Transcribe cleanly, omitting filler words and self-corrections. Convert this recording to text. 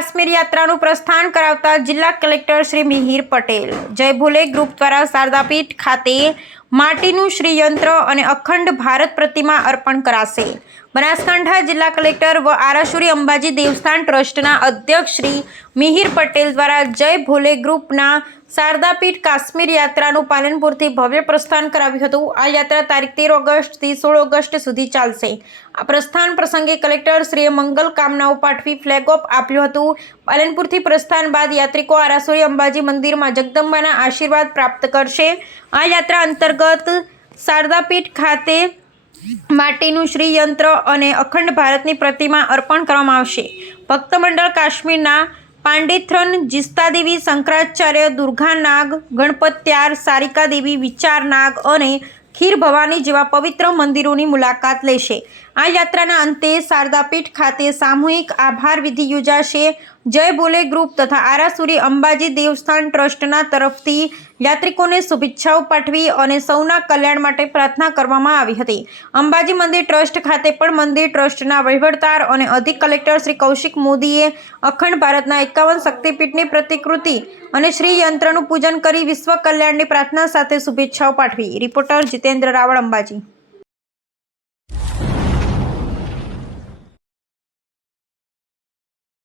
કાશ્મીર યાત્રાનું પ્રસ્થાન કરાવતા જિલ્લા કલેક્ટર શ્રી મિહિર પટેલ. જય ભોલે ગ્રુપ દ્વારા શારદાપીઠ ખાતે માટીનું શ્રીયંત્ર અને અખંડ ભારત પ્રતિમા અર્પણ કરાશે. બનાસકાંઠા જિલ્લા કલેક્ટર વ આરાસુરી અંબાજી દેવસ્થાન ટ્રસ્ટના અધ્યક્ષ શ્રી મિહિર પટેલ દ્વારા જય ભોલે ગ્રુપના શારદાપીઠ કાશ્મીર યાત્રાનું પાલનપુરથી ભવ્ય પ્રસ્થાન કરાવ્યું હતું. આ યાત્રા તારીખ 13 ઓગસ્ટથી 16 ઓગસ્ટ સુધી ચાલશે. આ પ્રસ્થાન પ્રસંગે કલેક્ટર શ્રીએ મંગલ કામનાઓ પાઠવી ફ્લેગ ઓફ આપ્યું હતું. પાલનપુરથી પ્રસ્થાન બાદ યાત્રિકો આરાસુરી અંબાજી મંદિરમાં જગદંબાના આશીર્વાદ પ્રાપ્ત કરશે. આ યાત્રા અંતર્ગત શારદાપીઠ ખાતે માટીનું શ્રીયંત્ર અને અખંડ ભારતની પ્રતિમા અર્પણ કરવામાં આવશે. ભક્ત મંડળ કાશ્મીરના પાંડિત્રન, જીસ્તાદેવી, શંકરાચાર્ય, દુર્ગાનાગ, ગણપત્યાર, સારિકાદેવી, વિચારનાગ અને ખીર ભવાની જેવા પવિત્ર મંદિરોની મુલાકાત લેશે. આ યાત્રાના અંતે શારદાપીઠ ખાતે સામૂહિક આભાર વિધિ યોજાશે. જય ભોલે ગ્રુપ તથા આરાસુરી અંબાજી દેવસ્થાન ટ્રસ્ટના તરફથી યાત્રિકોને શુભેચ્છાઓ પાઠવી અને સૌના કલ્યાણ માટે પ્રાર્થના કરવામાં આવી હતી. અંબાજી મંદિર ટ્રસ્ટ ખાતે પણ મંદિર ટ્રસ્ટના વહીવટદાર અને અધિક કલેક્ટર શ્રી કૌશિક મોદીએ અખંડ ભારતના 51 શક્તિપીઠની પ્રતિકૃતિ અને શ્રીયંત્રનું પૂજન કરી વિશ્વ કલ્યાણની પ્રાર્થના સાથે શુભેચ્છાઓ પાઠવી. રિપોર્ટર જીતેન્દ્ર રાવળ, અંબાજી.